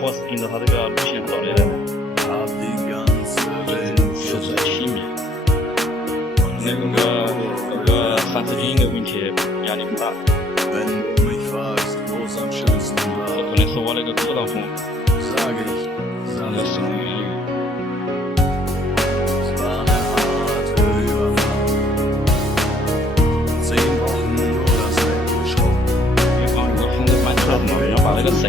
Horst ihn, das hatte gerade ein bisschen Leute. Hab die ganze Welt für so ein Chemie. Über Batterien irgendwie, ja, nicht mehr. Wenn du mich fragst, wo's am schönsten war, Von der Sorge der Telefon. sag ich, Das ist Sandra. irgendwie. Es war eine harte Überfahrt. 10 Wochen nur das Heck geschraubt. Wir waren über 100 Mann, aber das ist